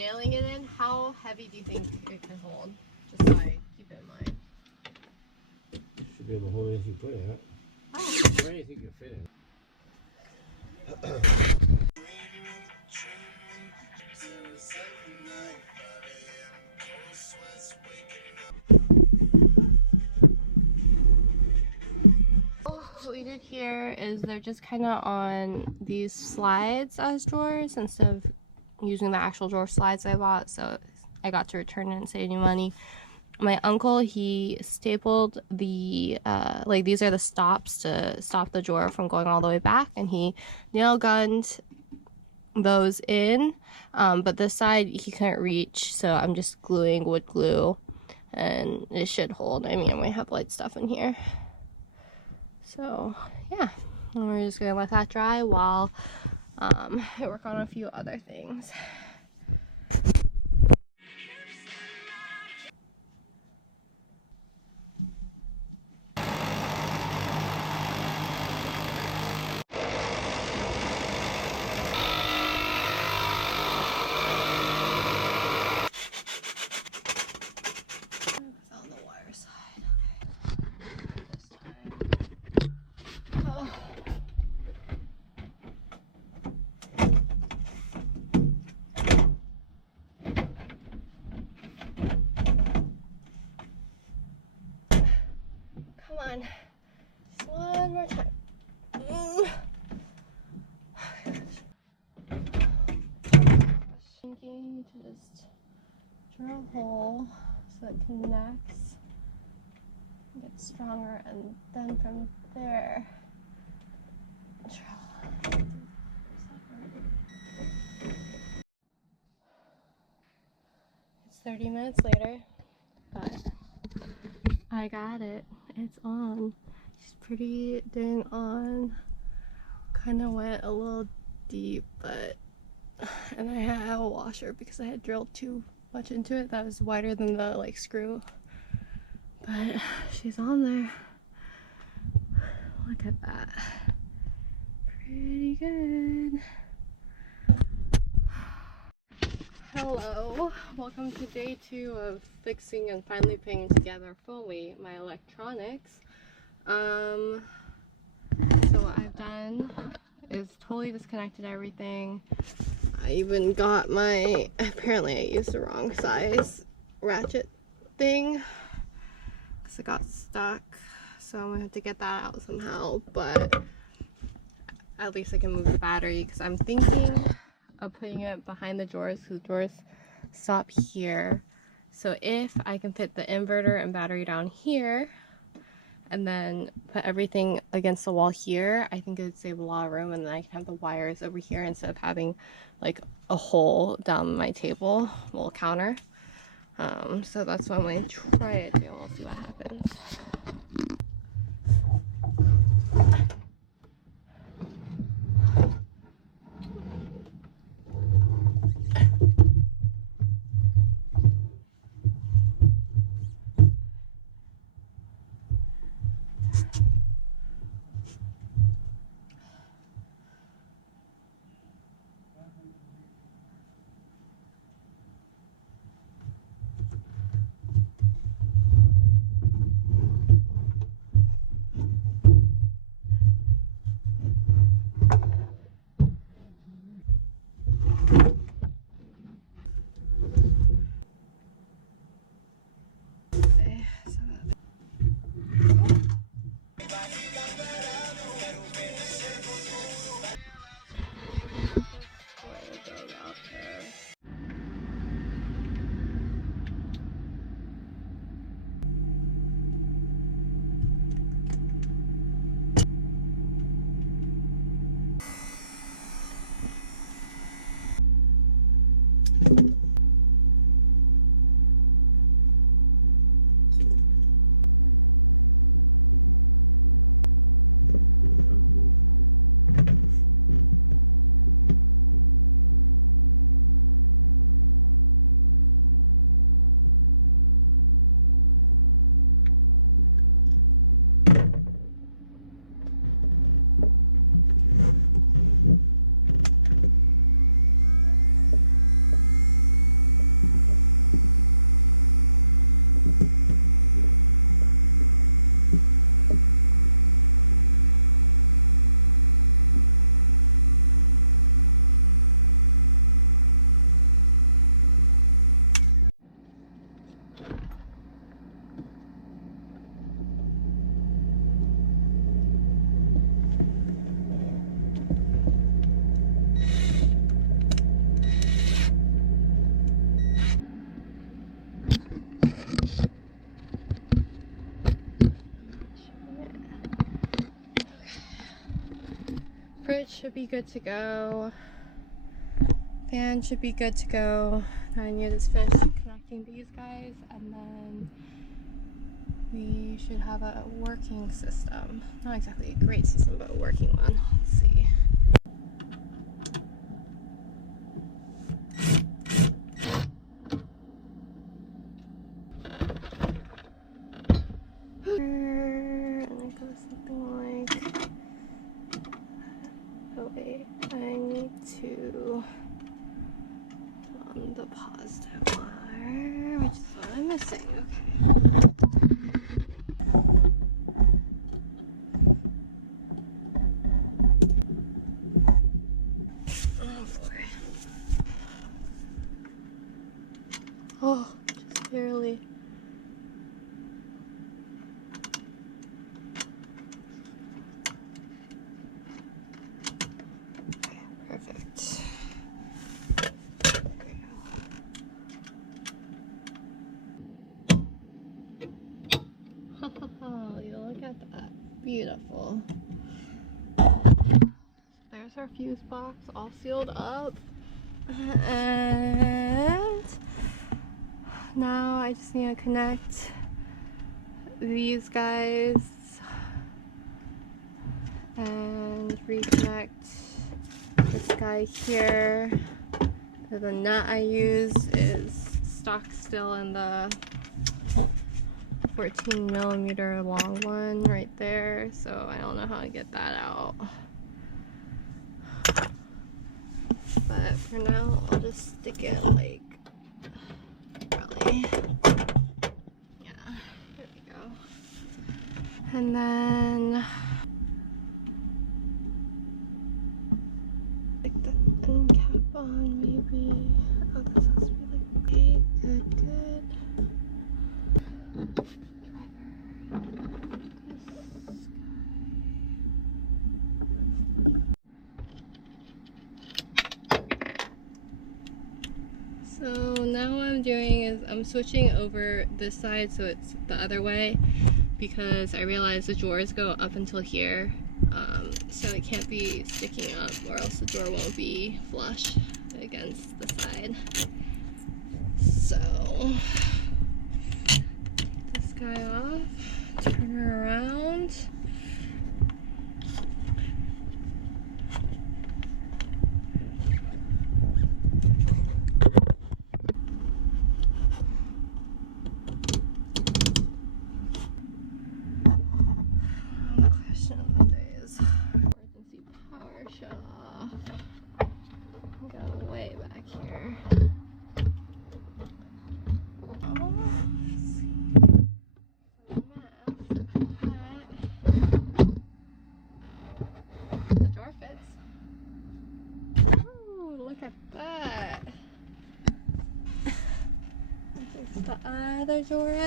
nailing it in, how heavy do you think it can hold? Just so I keep it in mind. Should be able to hold anything you put in it. Oh. Or anything you fit in. What we did here is they're just kind of on these slides as drawers instead of using the actual drawer slides I bought, so I got to return it and save any money. My uncle, he stapled the, like these are the stops to stop the drawer from going all the way back, and he nail gunned those in, but this side he couldn't reach, so I'm just gluing wood glue and it should hold. I mean, I might have light stuff in here. So yeah, and we're just gonna let that dry while I work on a few other things. Come on, just one more time. Thinking to just drill a hole so it connects, gets stronger, and then from there, drill. It's 30 minutes later, but I got it. It's on. It's pretty dang on. Kind of went a little deep, but and I have a washer because I had drilled too much into it that was wider than the like screw, but she's on there. Look at that. Pretty good. Hello, welcome to day 2 of fixing and finally putting together fully my electronics. So what I've done is totally disconnected everything. I even got my, apparently I used the wrong size ratchet thing because it got stuck, so I'm gonna have to get that out somehow, but at least I can move the battery because I'm thinking of putting it behind the drawers because the drawers stop here. So if I can fit the inverter and battery down here and then put everything against the wall here, I think it would save a lot of room, and then I can have the wires over here instead of having like a hole down my table, little counter. So that's what I'm going to try to do. We'll see what happens. Fridge should be good to go. Fan should be good to go. Now I need to just finish connecting these guys, and then we should have a working system. Not exactly a great system, but a working one. Let's see. And it goes something like, oh wait, I need to on the positive wire, which is what I'm missing. Oh, just barely. Okay, perfect. Oh, you look at that. Beautiful. There's our fuse box all sealed up. And now I just need to connect these guys and reconnect this guy here. The nut I use is stock still in the 14mm long one right there, so I don't know how to get that out. But for now, I'll just stick it like, probably, yeah, there we go. And then stick the end cap on maybe. Oh, this has to be like, okay, good. So now what I'm doing is I'm switching over this side so it's the other way, because I realized the drawers go up until here, so it can't be sticking up or else the drawer won't be flush against the side. So take this guy off, turn her around. The question of the day is emergency power shut off. Go way back here. Oh, let's see. The drawer fits. Ooh, look at that. Put the other drawer in.